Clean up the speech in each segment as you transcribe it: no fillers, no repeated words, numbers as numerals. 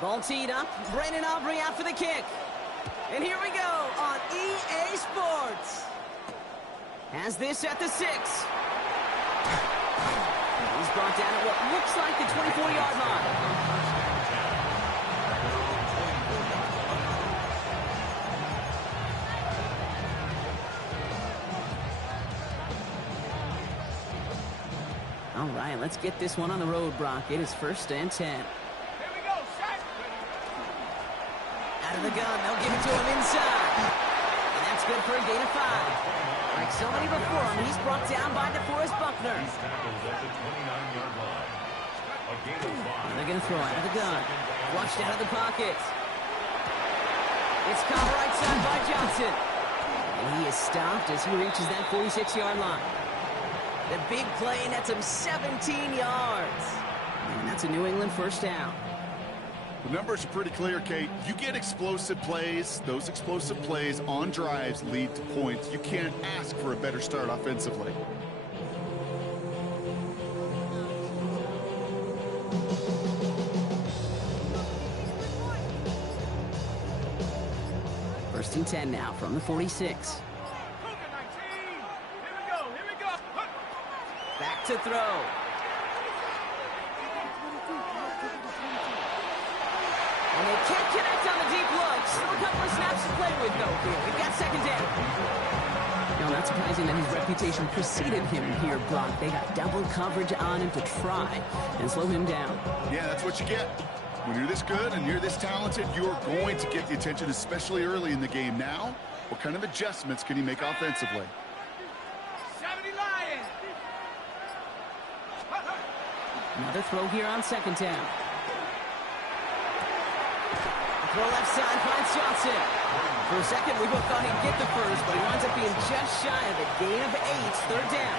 Ball teed up. Brandon Aubrey out for the kick. And here we go on EA Sports. Has this at the 6. He's brought down at what looks like the 24-yard line. All right, let's get this one on the road, Brock. It is 1st and 10. Here we go, shot. Out of the gun, they'll give it to him inside. And that's good for a gain of 5. Like so many before him, he's brought down by DeForest Buckner. He's tackled at the 29-yard line. A gain of 5. And they're going to throw out of the gun. Flushed out of the pocket. It's caught right side by Johnson. And he is stopped as he reaches that 46-yard line. The big play nets him 17 yards. And that's a New England 1st down. The numbers are pretty clear, Kate. You get explosive plays. Those explosive plays on drives lead to points. You can't ask for a better start offensively. First and 10 now from the 46. Back to throw. And they can't connect on the deep look. Still a couple of snaps to play with, though, here. We've got 2nd down. No, not surprising that his reputation preceded him here, Brock. They got double coverage on him to try and slow him down. Yeah, that's what you get. When you're this good and you're this talented, you're going to get the attention, especially early in the game. Now, what kind of adjustments can he make offensively? Another throw here on 2nd down. Throw left side finds Johnson. For a second, we both thought he'd get the first, but he winds up being just shy of a gain of 8. 3rd down.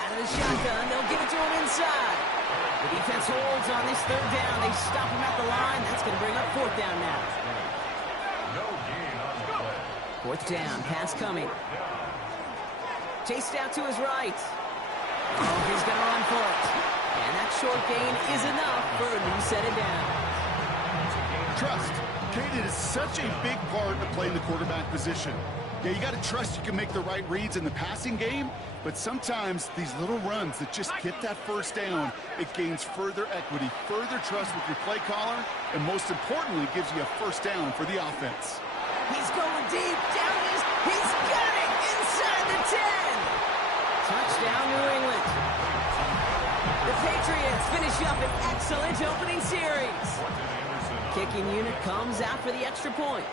Out of the shotgun, they'll give it to him inside. The defense holds on this 3rd down. They stop him at the line. That's going to bring up 4th down now. 4th down, pass coming. Chased out to his right. Oh, he's going to run for it. And that short gain is enough for a new set of downs. Trust. Kate, it is such a big part of playing the quarterback position. Yeah, you got to trust you can make the right reads in the passing game, but sometimes these little runs that just get that 1st down, it gains further equity, further trust with your play caller, and most importantly, gives you a 1st down for the offense. He's going deep. Down it is. He's got it inside the 10. Touchdown, New England. The Patriots finish up an excellent opening series. Kicking unit comes out for the extra point.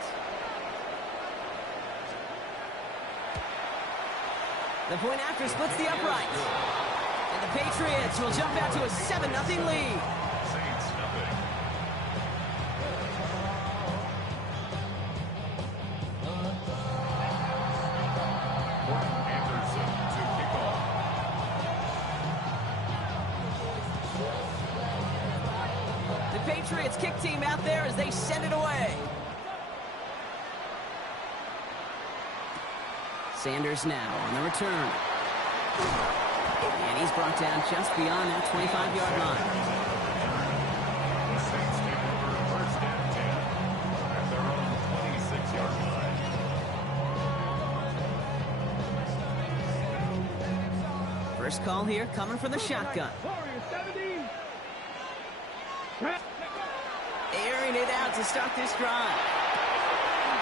The point after splits the upright. And the Patriots will jump out to a 7-0 lead. Patriots kick team out there as they send it away. Sanders now on the return. And he's brought down just beyond that 25-yard line. The Saints take over 1st and 10 at their own 26-yard line. First call here coming from the shotgun. Airing it out to start this drive.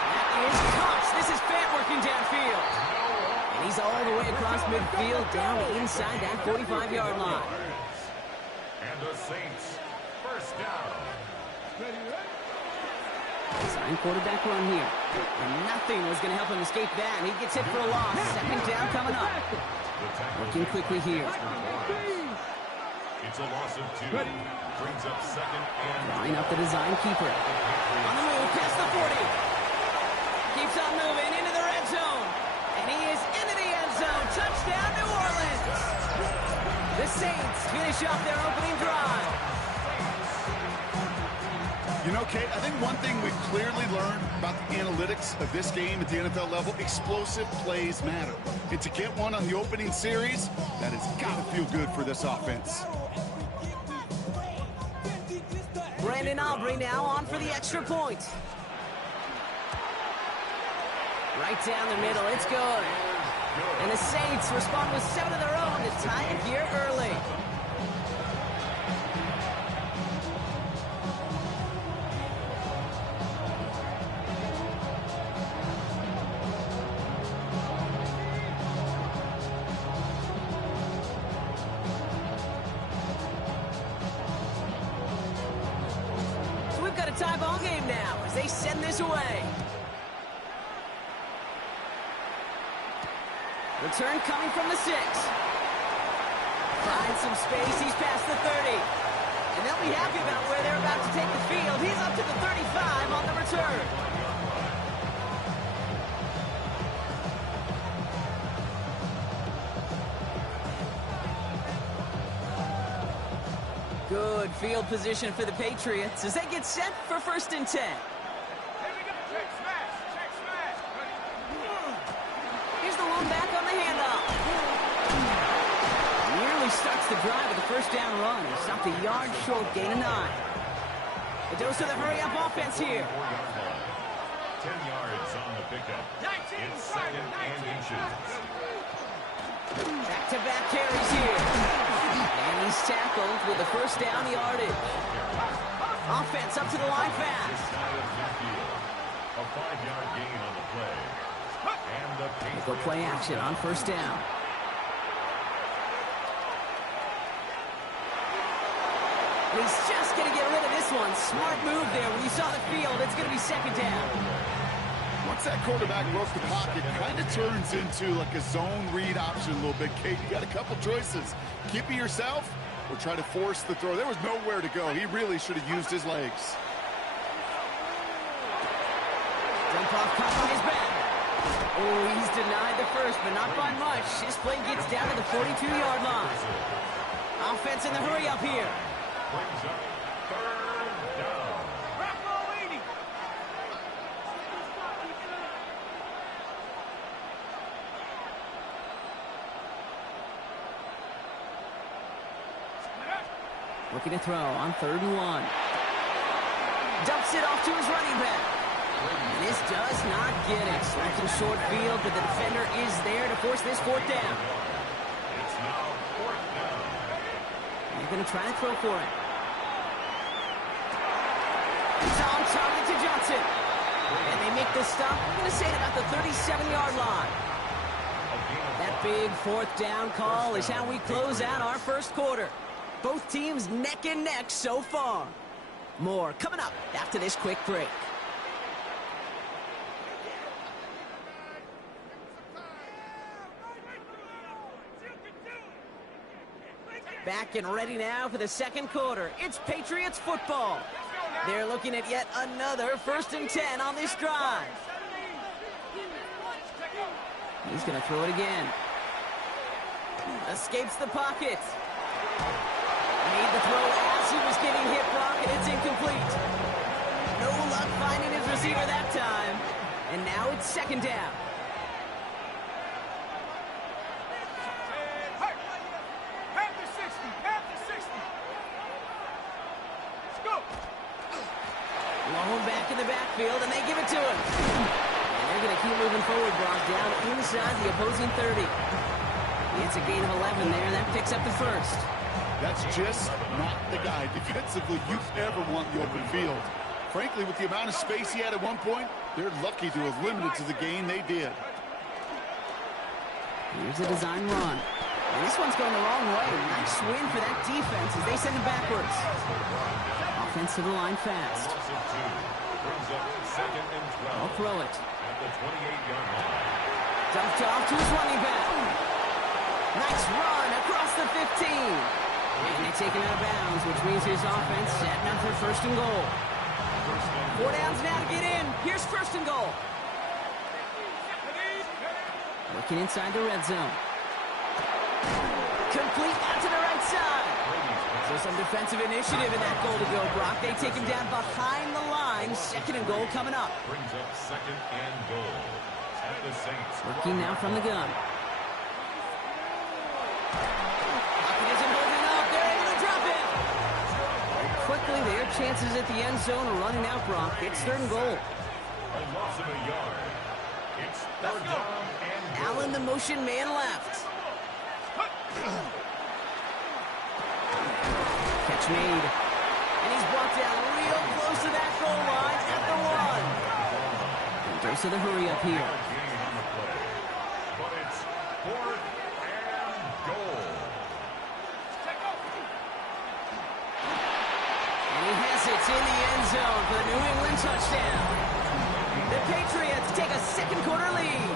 That is Cox. This is Fant working downfield. And he's all the way across midfield down inside that 45-yard line. And the Saints, 1st down. Design quarterback run here. And nothing was going to help him escape that. He gets hit for a loss. 2nd down coming up. Working quickly here. It's a loss of 2. Brings up 2nd and... Line up the design keeper. On the move, past the 40. Keeps on moving into the red zone. And he is into the end zone. Touchdown, New Orleans. The Saints finish off their opening drive. You know, Kate, I think one thing we've clearly learned about the analytics of this game at the NFL level, explosive plays matter. And to get one on the opening series, that has got to feel good for this offense. Brandon Aubrey now on for the extra point. Right down the middle, it's good. And the Saints respond with 7 of their own to tie it here early. So we've got a tie ball game now as they send this away. Return coming from the 6. Finds some space. He's past the 30. And they'll be happy about where they're about to take the field. He's up to the 35 on the return. Good field position for the Patriots as they get set for 1st and 10. Here's the one back on the handoff. Nearly starts the drive with a 1st down run. He stopped a yard short, gain of 9. A dose of the hurry-up offense here. 10 yards on the pickup. It's 2nd and inches. Back-to-back carries here. And he's tackled with a 1st down yardage. Offense up to the line fast. A 5-yard gain on the play. And the Go play action on 1st down. And he's just going to get rid of this one. Smart move there. When you saw the field, it's going to be 2nd down. Once that quarterback broke the pocket, kind of turns into like a zone read option a little bit, Kate. You got a couple choices. Keep it yourself or try to force the throw. There was nowhere to go. He really should have used his legs. Dump off cut on his back. Oh, he's denied the 1st, but not by much. His play gets down to the 42-yard line. Offense in the hurry up here. brings up 3rd down. Looking to throw on 3rd and 1. Dumps it off to his running back. This does not get it. Selecting short field, but the defender is there to force this 4th down. It's now 4th down. They're going to try to throw for it. Tom target to Johnson. And they make the stop. I'm going to say it about the 37-yard line. That big 4th down call is how we close out our 1st quarter. Both teams neck and neck so far. More coming up after this quick break. Back and ready now for the 2nd quarter. It's Patriots football. They're looking at yet another 1st and 10 on this drive. He's going to throw it again. Escapes the pocket. Made the throw as he was getting hit, Brock, and it's incomplete. No luck finding his receiver that time. And now it's 2nd down. Blown back in the backfield, and they give it to him. And they're going to keep moving forward, Brock, down inside the opposing 30. It's a gain of 11 there. That picks up the 1st. That's just not the guy defensively you ever want in the open field. Frankly, with the amount of space he had at one point, they're lucky to have limited to the gain they did. Here's a design run. And this one's going the wrong way. Nice win for that defense as they send it backwards. Offense to the line fast. I'll throw it. At the 28-yard line. Dumped off to his running back. Nice run across the 15. And they take him out of bounds, which means his offense setting up for 1st and goal. 4 downs now to get in. Here's 1st and goal. Looking inside the red zone. Complete out to the right side. So some defensive initiative in that goal to go, Brock. They take him down behind the line. 2nd and goal coming up. Brings up 2nd and goal at the Saints. Working now from the gun. Pocket isn't holding up. They're able to drop it. Quickly, their chances at the end zone are running out, Brock. It's 3rd and goal. A loss of a yard. It's 3rd down and goal. Allen, the motion man left. Catch made. And he's brought down real close to that goal line at the 1. And dose of the hurry up here. Gain on the play. But it's 4th and goal. And he has it in the end zone for the New England touchdown. The Patriots take a 2nd quarter lead.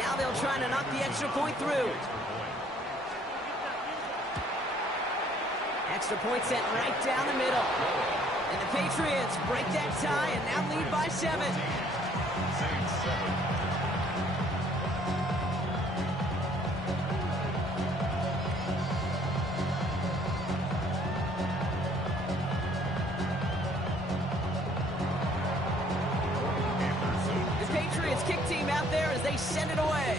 Now they'll try to knock the extra point through. Extra point sent right down the middle. And the Patriots break that tie and now lead by 7. Saints 7. The Patriots kick team out there as they send it away.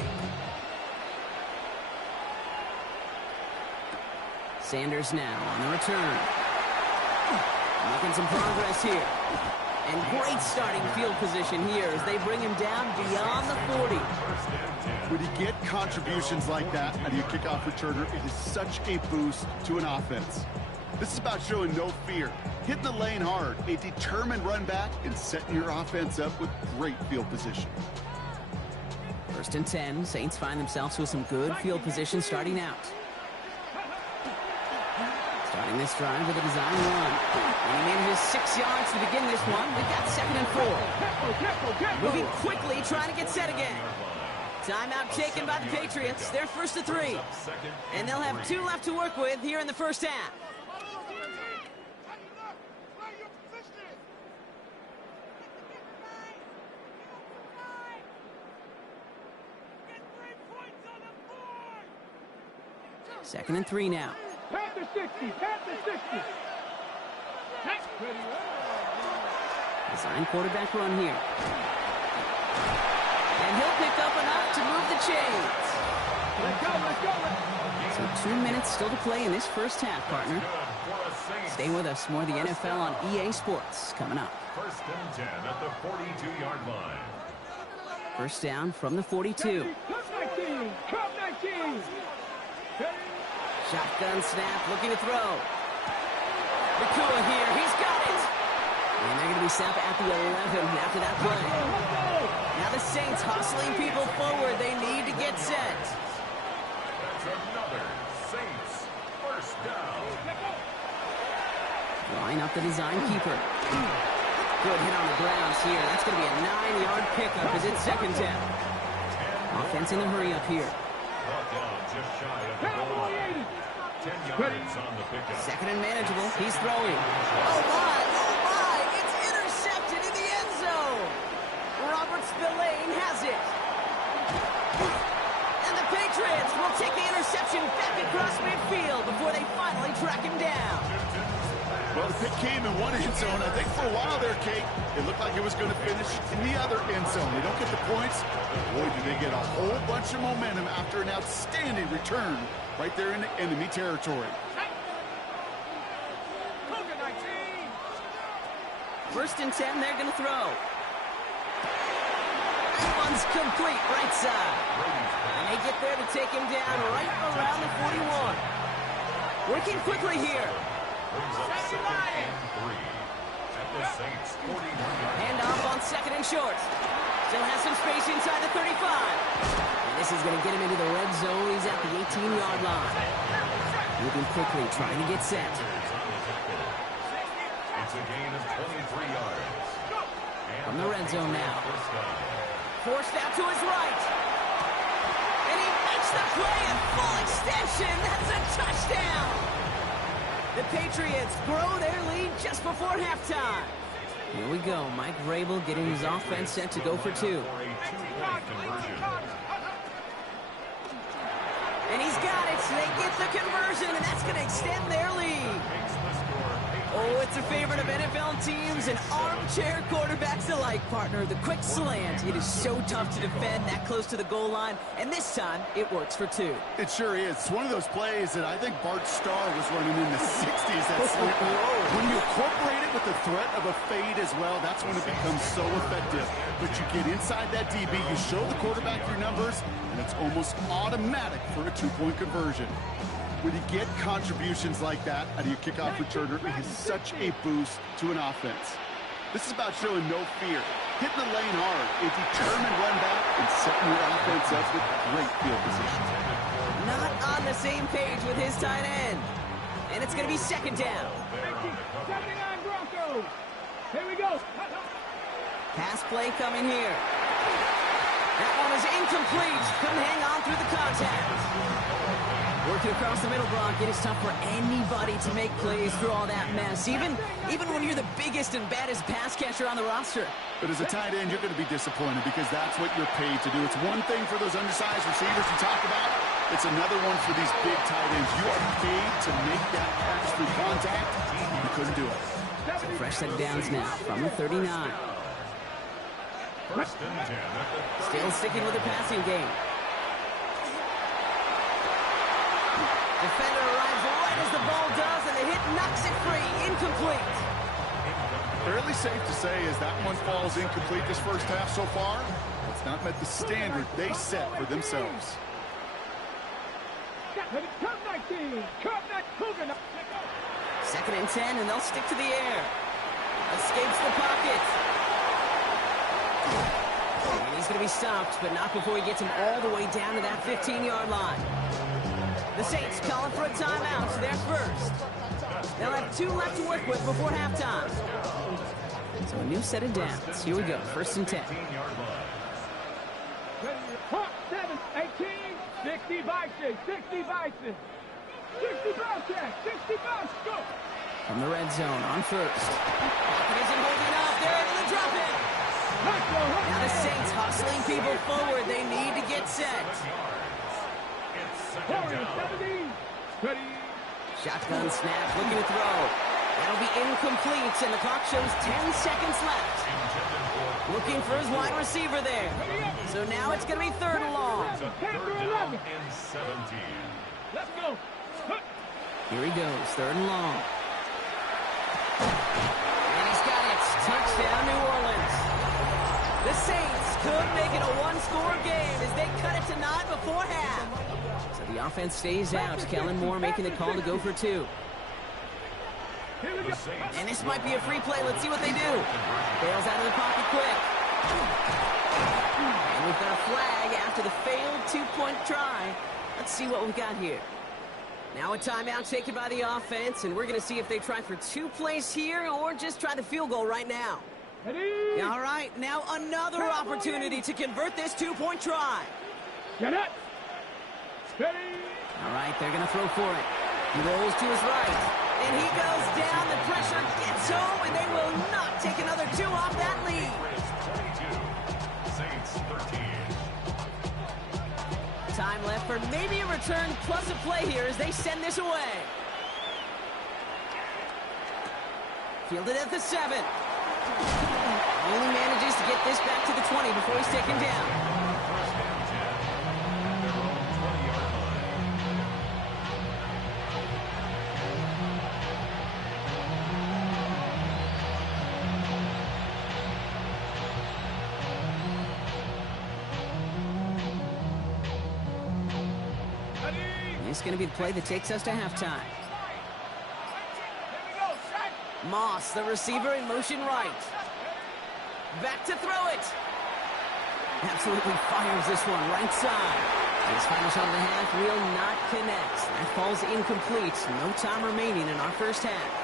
Sanders now on the return. Making some progress here. And great starting field position here as they bring him down beyond the 40. When you get contributions like that out of your kickoff returner, it is such a boost to an offense. This is about showing no fear, hitting the lane hard, a determined run back, and setting your offense up with great field position. 1st and 10. Saints find themselves with some good field position starting out. Starting this drive with a design run. And he manages 6 yards to begin this one. We've got 2nd and 4. Moving quickly, trying to get set again. Timeout taken by the Patriots. They're 1st to 3. And they'll have 2 left to work with here in the 1st half. Second and 3 now. Panther 60, Panther 60. Design quarterback run here. And he'll pick up enough to move the chains. Let's go, let's go. So 2 minutes still to play in this 1st half, partner. Stay with us. More of the NFL on EA Sports coming up. 1st and 10 at the 42-yard line. 1st down from the 42. Come 19, come 19. Shotgun snap, looking to throw. Nakua here, he's got it. And they're going to be snapped at the 11 after that play. Now the Saints hustling people forward. They need to get set. That's another Saints 1st down. Line up the design keeper. Good hit on the grounds here. That's going to be a 9-yard pickup as it's 2nd down. Offense in a hurry up here. Brought down just shy of the goal line. 10 yards on the pickup. 2nd and manageable. He's throwing. Oh my, it's intercepted in the end zone. Robert Spillane has it. And the Patriots will take the interception back across midfield before they finally track him down. Well, the pick came in one end zone. I think for a while there, Kate, it looked like it was going to finish in the other end zone. They don't get the points. Boy, do they get a whole bunch of momentum after an outstanding return right there in the enemy territory. 1st and 10, they're going to throw. That one's complete, right side. And they get there to take him down right around the 41. Working quickly here. Brings up 2nd and 3 at the Saints 41-yard. Handoff on 2nd and short. Still has some space inside the 35. And this is going to get him into the red zone. He's at the 18-yard line. Moving quickly, trying to get set. It's a gain of 23 yards. From the red zone now. Forced out to his right. And he makes the play at full extension. That's a touchdown. The Patriots grow their lead just before halftime. Here we go. Mike Vrabel getting his offense set to go for 2. For a 2-point conversion. And he's got it. They get the conversion, and that's going to extend their lead. Oh, it's a favorite of NFL teams and armchair quarterbacks alike, partner. The quick slant. It is so tough to defend that close to the goal line, and this time it works for 2. It sure is. It's one of those plays that I think Bart Starr was running in the 60s. That slant. When you incorporate it with the threat of a fade as well, that's when it becomes so effective. But you get inside that DB, you show the quarterback your numbers, and it's almost automatic for a 2-point conversion. When you get contributions like that out of your kickoff returner, it is such a boost to an offense. This is about showing no fear, hitting the lane hard, a determined run back, and setting your offense up with great field position. Not on the same page with his tight end. And it's going to be second down. 79 Broncos. Here we go. Pass play coming here. That one is incomplete. Couldn't hang on through the contact. Working across the middle, Brock, it is tough for anybody to make plays through all that mess, even when you're the biggest and baddest pass catcher on the roster. But as a tight end, you're going to be disappointed because that's what you're paid to do. It's one thing for those undersized receivers you talk about. It's another one for these big tight ends. You are paid to make that catch through contact. You couldn't do it. So fresh set of downs now from the 39. Still sticking with the passing game. Defender arrives right as the ball does, and the hit knocks it free. Incomplete. Fairly safe to say as that one falls incomplete this first half so far, it's not met the standard they set for themselves. Second and 10, and they'll stick to the air. Escapes the pocket. And he's going to be stopped, but not before he gets him all the way down to that 15-yard line. The Saints calling for a timeout. They're first. They'll have 2 left to work with before halftime. So a new set of downs. Here we go. First and 10. 7, 18, 60 vices, 60 vices. 60 vices, 60 vices, go. From the red zone on first. Pocket isn't holding up. They're able to drop it. Now the Saints hustling people forward. They need to get set. Shotgun snap, looking to throw. That'll be incomplete, and the clock shows 10 seconds left. Looking for his wide receiver there. So now it's going to be third and long. Let's go. Here he goes, third and long. And he's got it. Touchdown, New Orleans. The Saints could make it a one-score game as they cut it to 9 before half. So the offense stays out. Kellen Moore making the call to go for 2. And this might be a free play. Let's see what they do. Bails out of the pocket quick. And we've got a flag after the failed 2-point try. Let's see what we've got here. Now a timeout taken by the offense, and we're going to see if they try for 2 plays here or just try the field goal right now. All right, now another opportunity to convert this 2-point try. Get it. All right, they're going to throw for it. He rolls to his right, and he goes down. The pressure gets home, and they will not take another 2 off that lead. Time left for maybe a return plus a play here as they send this away. Fielded at the 7. Only manages to get this back to the 20 before he's taken down. It's going to be the play that takes us to halftime. Moss, the receiver, in motion right. Back to throw it. Absolutely fires this one right side. His final shot of the half will not connect. That falls incomplete. No time remaining in our first half.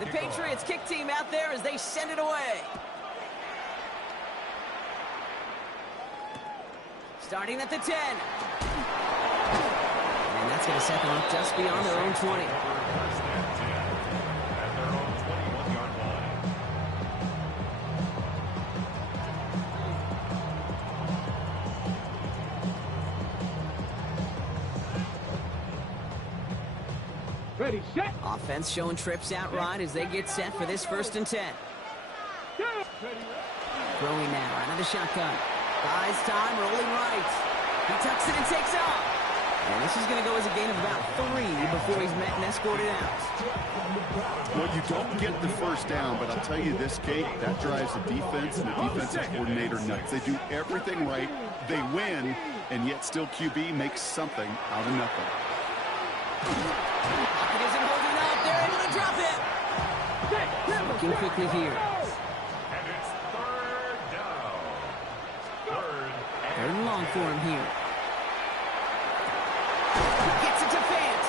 The Patriots kick team out there as they send it away. Starting at the 10. And That's going to set them up just beyond their own 20. First and 10 at their own 21-yard line. Ready, set. Offense showing trips out right as they get set for this 1st and 10. Throwing now out of the shotgun. Buys time, rolling right. He tucks it and takes off. And this is going to go as a gain of about 3 before he's met and escorted out. Well, you don't get the first down, but I'll tell you this, Kate, that drives the defense and the defensive coordinator nuts. They do everything right, they win, and yet still QB makes something out of nothing. It isn't holding up. They're able to drop it. Looking quickly here. And it's 3rd down. 3rd and long for him here. Gets it to Fant.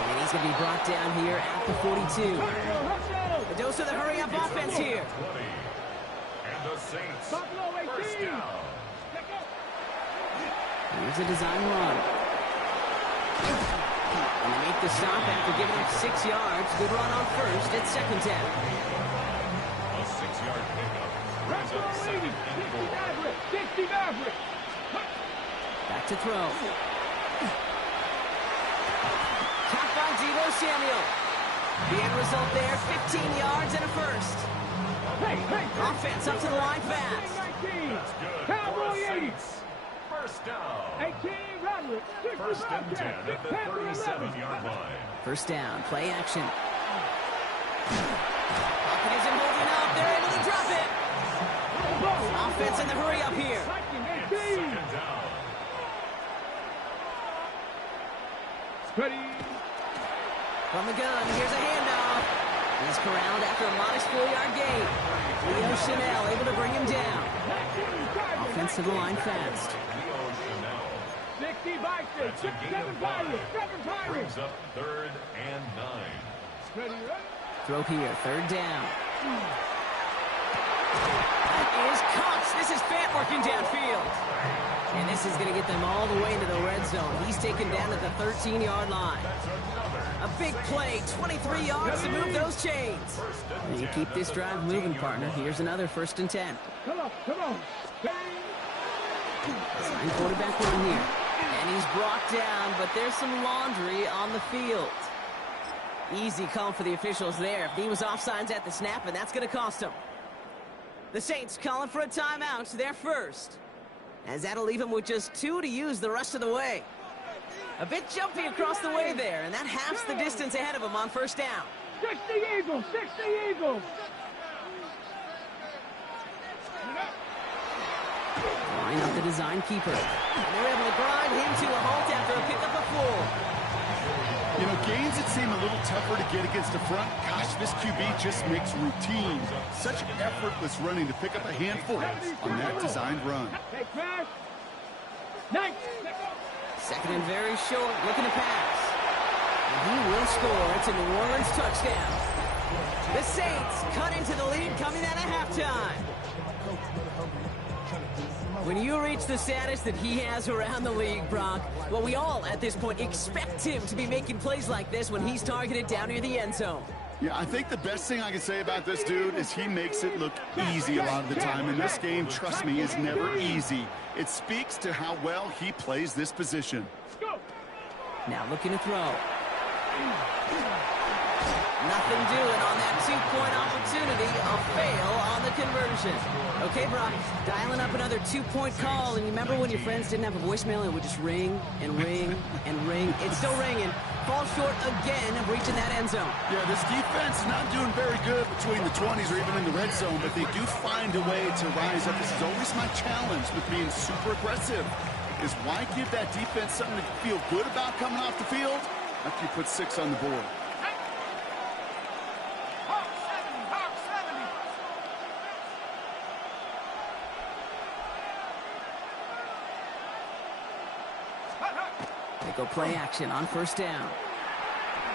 And he's going to be brought down here at the 42. A dose of the hurry-up offense here. 20. And the Saints, 1st down. Here's a design run. And they make the stop after giving up 6 yards. Good run on 1st. It's 2nd down. A 6-yard pickup. Brings up 2nd and 4. 60 Maverick. Back to throw. Caught by Deebo Samuel. The end result there, 15 yards and a 1st. Offense up to the line fast. That's good. Cowboy 80. 1st down. 18 Roderick. 1st and 10 at the 37-yard line. 1st down, play action. Pocket isn't holding up. They're able to drop it. Offense in the hurry up here. 2nd down. Ready. From the gun, here's a handoff. He's corralled after a modest 4-yard gain. Leo Chanel able to bring him down. Offense to the line fast. Leo Chanel. 60 Vikings. That's a gain of 7 5. Pirates. 7 Pirates. Brings up 3rd and 9. Ready, ready. Throw here, 3rd down. That is Cox. This is Fant working downfield. And this is going to get them all the way into the red zone. He's taken down at the 13-yard line. A big play, 23 yards to move those chains. And you keep this drive moving, partner. Here's another 1st and 10. Come on, come on. Sign quarterback run here. And he's brought down, but there's some laundry on the field. Easy call for the officials there. If he was offsides at the snap, and that's going to cost him. The Saints calling for a timeout. They're first. As that'll leave him with just 2 to use the rest of the way. A bit jumpy across the way there, and that halves the distance ahead of him on 1st down. 60 Eagles, 60 Eagles. Line up the design keeper. And they're able to grind him to a halt after a pickup of 4. You know, games that seem a little tougher to get against the front, gosh, this QB just makes routine. Such effortless running to pick up a handful on that designed run. Hey, crash. Nice. 2nd and very short, looking to pass. And he will score. It's a New Orleans touchdown. The Saints cut into the lead coming out of halftime. When you reach the status that he has around the league, Brock, well, we all at this point expect him to be making plays like this when he's targeted down near the end zone. Yeah, I think the best thing I can say about this dude is he makes it look easy a lot of the time. And this game, trust me, is never easy. It speaks to how well he plays this position. Now looking to throw. Nothing doing on that 2-point opportunity. A fail on the conversion. Okay, Brock, dialing up another 2-point call. And you remember when your friends didn't have a voicemail and it would just ring and ring and ring? It's still ringing. Falls short again of reaching that end zone. Yeah, this defense is not doing very good between the 20s or even in the red zone, but they do find a way to rise up. This is always my challenge with being super aggressive, is why give that defense something to feel good about coming off the field after you put 6 on the board? They go play action on 1st down.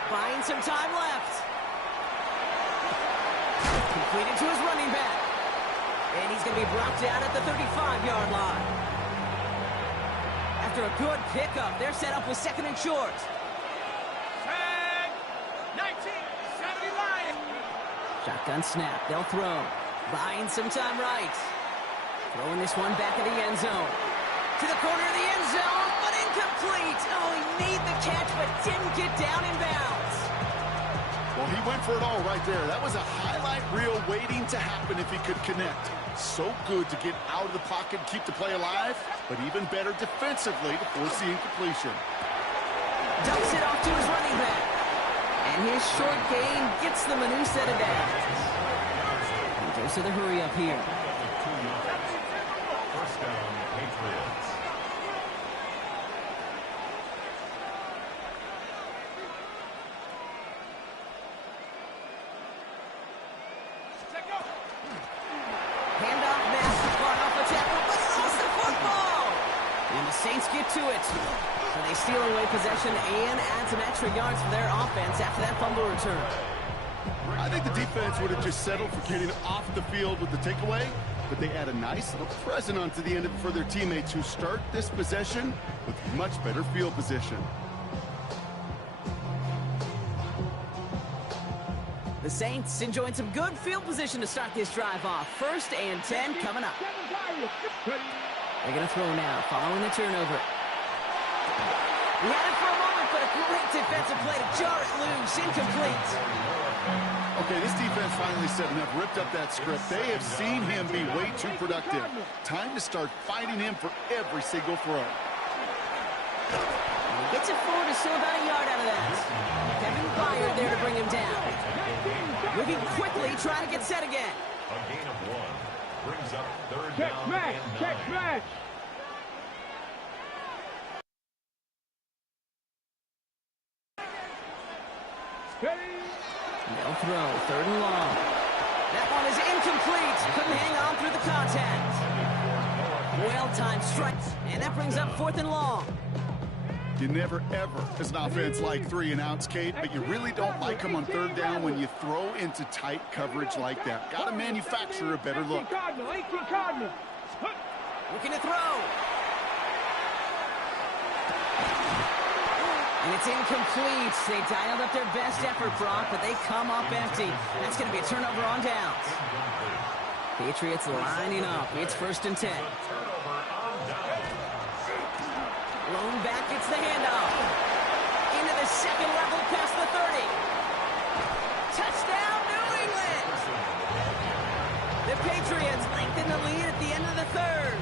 Buying some time left. Completed to his running back. And he's going to be brought down at the 35-yard line. After after a good pickup. They're set up with second and short. Tag. 1979. Shotgun snap. They'll throw. Buying some time right. Throwing this one back in the end zone. To the corner of the end zone, but incomplete. Oh, he made the catch, but didn't get down in bounds. Well, he went for it all right there. That was a highlight reel waiting to happen if he could connect. So good to get out of the pocket and keep the play alive, but even better defensively to force the incompletion. Dumps it off to his running back. And his short gain gets them a new set of downs. He goes to the hurry up here. First down, Patriots. Handoff, massive far off a tackle, but he lost the football. And the Saints get to it. So they steal away possession and add some extra yards for their offense after that fumble return. I think the defense would have just settled for getting off the field with the takeaway, but they add a nice little present onto the end of it for their teammates who start this possession with much better field position. The Saints enjoying some good field position to start this drive off. First and 10 coming up. They're going to throw now, following the turnover. He had it for a moment, but a great defensive play to jar it loose. Incomplete. Okay, this defense finally set enough, ripped up that script. They have seen him be way too productive. Time to start fighting him for every single throw. And he gets it forward to still about a yard out of that. Kevin Byard there to bring him down. Moving quickly, trying to get set again. A gain of 1 brings up third Check down match. and 9. Check match. Steady. They'll throw, third and long. That one is incomplete. Couldn't hang on through the contact. Well-timed strikes, and that brings up fourth and long. You never, ever, as an offense, like 3 and outs, Kate, but you really don't like them on third down when you throw into tight coverage like that. Got to manufacture a better look. 18 Cardinal. Looking to throw. And it's incomplete. They dialed up their best effort, Brock, but they come up empty. That's going to be a turnover on downs. Patriots lining up. It's first and 10. Blown back, it's the handoff. Into the second level, past the 30. Touchdown, New England! The Patriots lengthen the lead at the end of the third.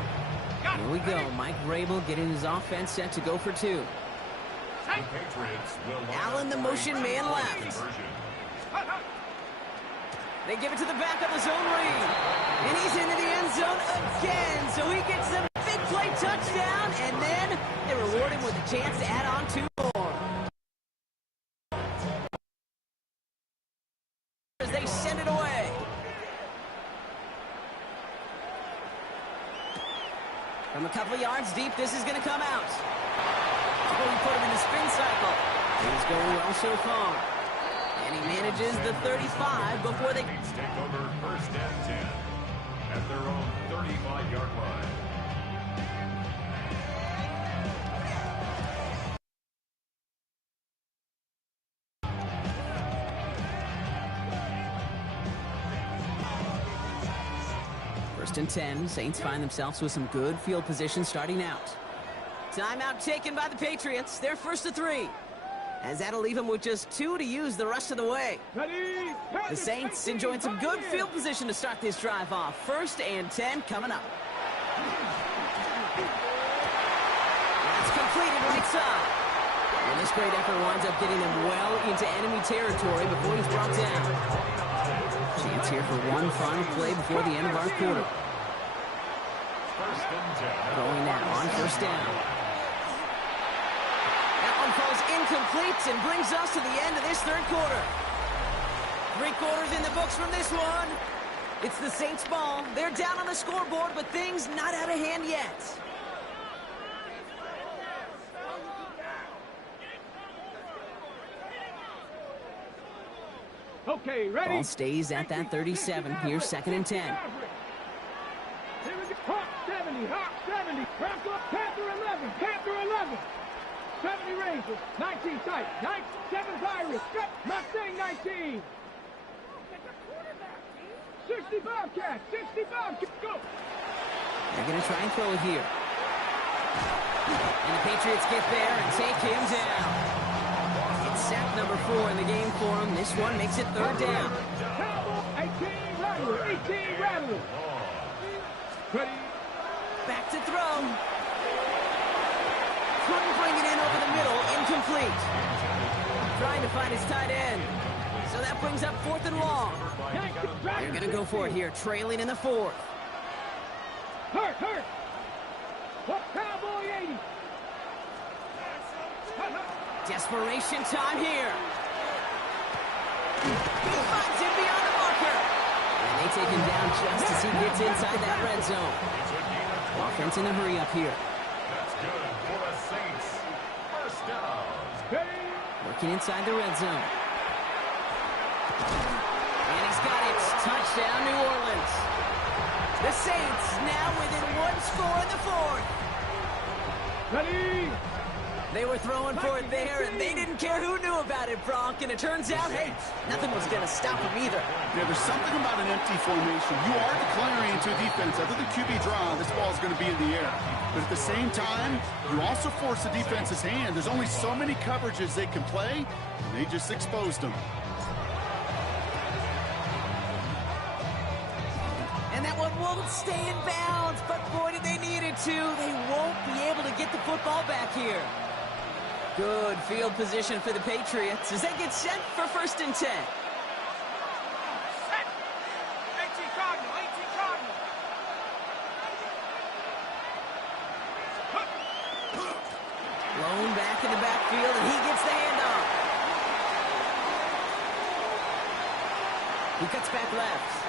Here we go. Mike Vrabel getting his offense set to go for 2. Allen, the motion man left. They give it to the back of the zone read. And he's into the end zone again. So he gets the big play touchdown. And then they reward him with a chance to add on 2 more. As they send it away. From a couple of yards deep, this is going to come out. Oh, he put him in the spin cycle. He's going well so far. And he manages the 35 before they Saints take over first and 10 at their own 35-yard line. First and 10, Saints find themselves with some good field position starting out. Timeout taken by the Patriots. They're first to 3. As that'll leave them with just 2 to use the rest of the way. The Saints enjoying some good field position to start this drive off. First and 10 coming up. That's completed right side. And this great effort winds up getting them well into enemy territory before he's brought down. Chance here for one final play before the end of our quarter. Going now on first down. Falls incomplete and brings us to the end of this third quarter. 3 quarters in the books from this one. It's the Saints ball. They're down on the scoreboard, but things not out of hand yet. Okay, ready? Ball stays at that 37. Here's second and 10. Here we go. 70. Hawk 70. Panther 11. Panther 11. 70 Rangers. 19 tight. 7 Pirates. Mustang 19. 60 Bobcats. 60 Bobcats. Go. They're going to try and throw it here. And the Patriots get there and take him down. It's sack number 4 in the game for him. This one makes it 3rd down. 18 Rattler. 18 Rattler. Ready. Back to throw. Couldn't bring it in over the middle. Incomplete. Trying to find his tight end. So that brings up 4th and long. They're going to go for it here, trailing in the 4th. Hurt. Cowboy 80. Desperation time here. He finds him beyond the marker. And they take him down just as he gets inside that red zone. Offense in a hurry up here. That's good for the Saints. First down. Working inside the red zone. And he's got it. Touchdown, New Orleans. The Saints now within 1 score in the 4th. Ready. They were throwing for it there, and they didn't care who knew about it, Bronk. And it turns out, hey, nothing was going to stop them either. Yeah, there's something about an empty formation. You are declaring to a defense, other than QB draw, this ball is going to be in the air. But at the same time, you also force the defense's hand. There's only so many coverages they can play, and they just exposed them. And that one won't stay in bounds, but boy, did they need it to. They won't be able to get the football back here. Good field position for the Patriots as they get set for 1st and 10. Set. 18 Cardinal. 18 Cardinal. Blown back in the backfield, and he gets the handoff. He cuts back left.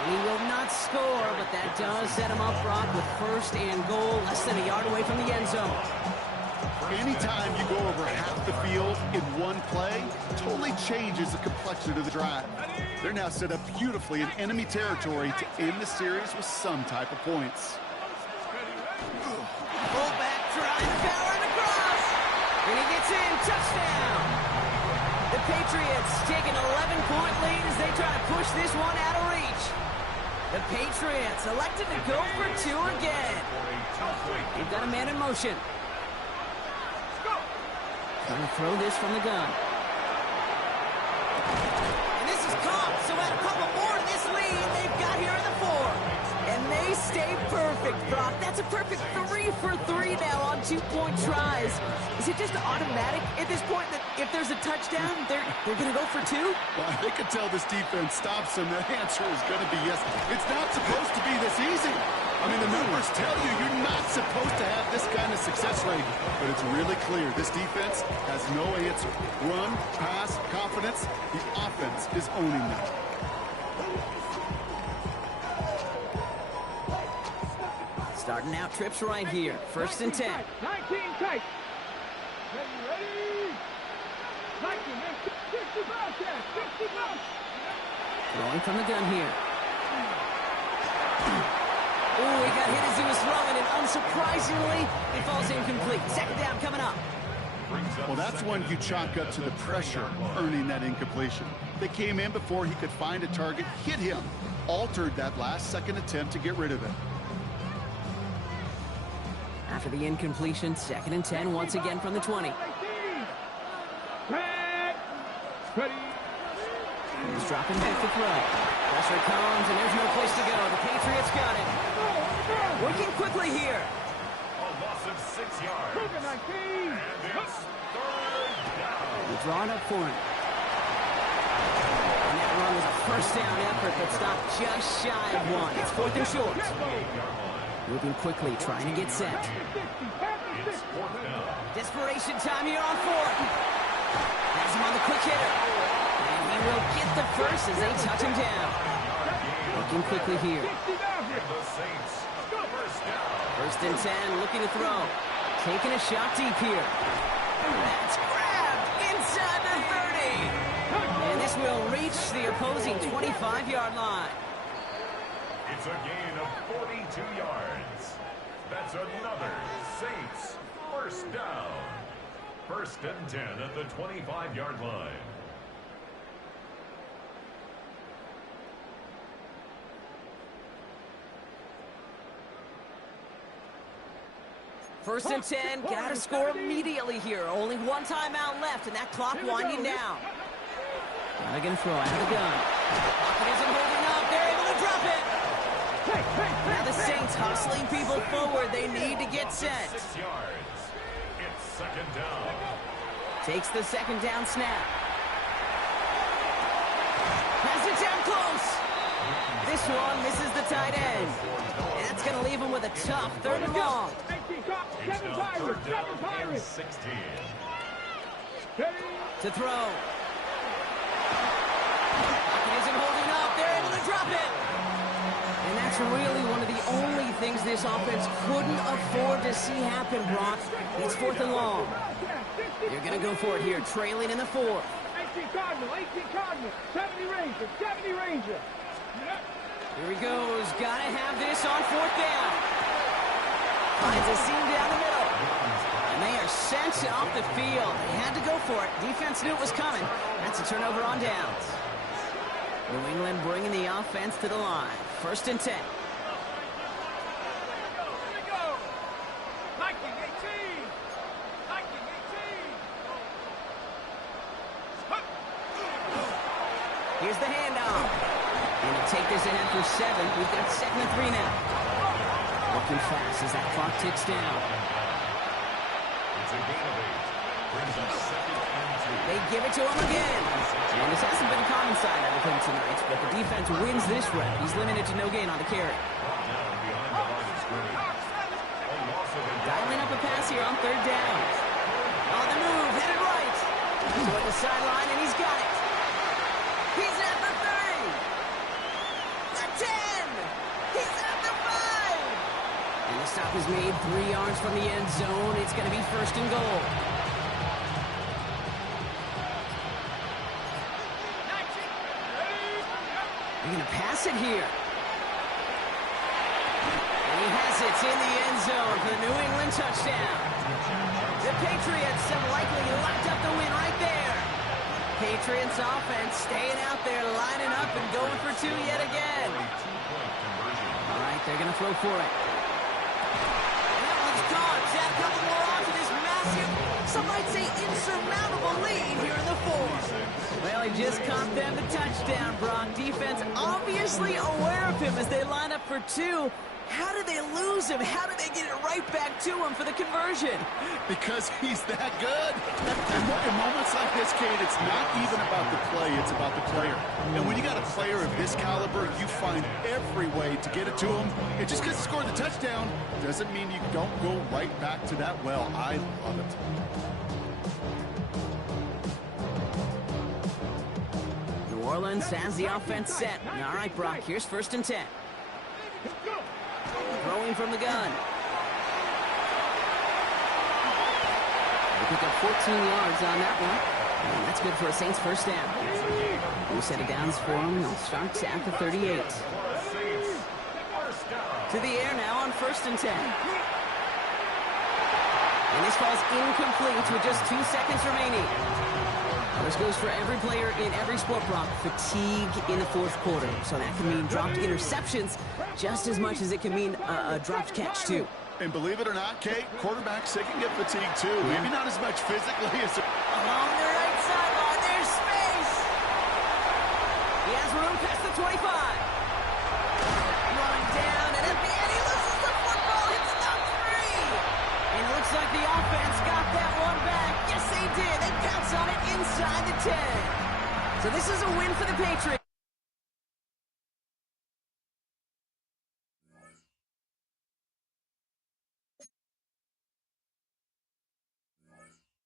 And he will not score, but that does set him up, Brock, with 1st and goal, less than a yard away from the end zone. Anytime you go over half the field in one play, totally changes the complexion of the drive. They're now set up beautifully in enemy territory to end the series with some type of points. Fullback trying to power him across. And he gets in. Touchdown. The Patriots take an 11-point lead as they try to push this one out of reach. The Patriots elected to go for 2 again. They've got a man in motion. Gonna throw this from the gun. And this is caught, so add a couple more to this lead they've got here in the 4th. And they stay perfect, Brock. That's a perfect 3 for 3 now on 2-point tries. Is it just automatic at this point that if there's a touchdown, they're going to go for 2? Well, they could tell this defense stops them. The answer is going to be yes. It's not supposed to be this easy. I mean, the numbers tell you you're not supposed to have this kind of success rate. But it's really clear this defense has no answer. Run, pass, confidence. The offense is owning them. Starting out trips right here. 1st and 10. 19 tight. Ready. 19. 60 Bobcats. 60 Bobcats. Throwing from the gun here. Oh, he got hit as he was throwing, and unsurprisingly, it falls incomplete. 2nd down coming up. Well, that's one you chalk up to the pressure earning that incompletion. They came in before he could find a target, hit him, altered that last-second attempt to get rid of it. After the incompletion, 2nd and 10 once again from the 20. Ready. He's dropping back to throw. Pressure comes, and there's no place to go. The Patriots got it. Working quickly here. A loss of 6 yards. 19. And it's 3rd down. They draw it up for him. And that run was a 1st down effort, but stopped just shy of 1. It's 4th and short. Moving quickly, trying to get set. It's 4th down. Desperation time here on 4th. Has him on the quick hitter. And he will get the first as they touch him down. Working quickly here. The Saints. First down. 1st and 10, looking to throw. Taking a shot deep here. That's grabbed inside the 30. And this will reach the opposing 25-yard line. It's a gain of 42 yards. That's another Saints first down. First and 10 at the 25-yard line. First and 10, gotta score immediately here. Only one timeout left, and that clock winding down. They're gonna throw out of the gun. Pocket isn't holding up. They're able to drop it. Now the Saints hustling people forward. They need to get set. 6 yards. It's second down. Takes the second down snap. Has it down close. This one misses the tight end. That's going to leave him with a tough third and long. It's now third down and 16. To throw. Pocket isn't holding up. They're able to drop it. And that's really one of the only things this offense couldn't afford to see happen, Brock. It's fourth and long. You're going to go for it here, trailing in the fourth. 18 Cardinal, 70 Ranger, 70 Ranger. Here he goes. Got to have this on fourth down. Finds a seam down the middle. And they are sent off the field. They had to go for it. Defense knew it was coming. That's a turnover on downs. New England bringing the offense to the line. First and 10. Here's the handoff. Going to take this ahead for 7. We've got 2nd and 3 now. Working fast as that clock ticks down. It's a gain of 8. Brings up second and 2. They give it to him again. And this hasn't been a common side out of him tonight, but the defense wins this rep. He's limited to no gain on the carry. Down behind the line of scrimmage. A loss of a Dialing up a pass here on third down. On the move, headed right. Toward the sideline, and he's got it. He's at the 30. The 10. He's at the 5. And the stop is made 3 yards from the end zone. It's going to be first and goal. They're going to pass it here. And he has it in the end zone for the New England touchdown. The Patriots have likely locked up the win right there. Patriots offense staying out there, lining up and going for 2 yet again. All right, they're going to throw for it. And that one's gone. Add a couple more on to this massive, some might say insurmountable lead here in the fourth. Well, he just caught them the touchdown, Brock. Defense obviously aware of him as they line up for 2. How did they lose him? How did they get it right back to him for the conversion? Because he's that good. In moments like this, Kate, it's not even about the play, it's about the player. And when you got a player of this caliber, you find every way to get it to him. And just because he scored the touchdown doesn't mean you don't go right back to that well. I love it. New Orleans has the offense set. All right, Brock, here's first and 10. Throwing from the gun. They pick up 14 yards on that one. And that's good for a Saints first down. New set of downs for them. They'll start at the 38. To the air now on first and 10. And this falls incomplete with just 2 seconds remaining. This goes for every player in every sport, Brock. Fatigue in the fourth quarter. So that can mean dropped interceptions just as much as it can mean a dropped catch, too. And believe it or not, Kate, quarterbacks, they can get fatigued, too. Yeah. Maybe not as much physically as... Along the right sideline, there's space. He has room past the 25. Run down, and at the end, he loses the football. Hits the 3. And it looks like the offense got that one back. Yes, they did. They pounce on it inside the 10. So this is a win for the Patriots.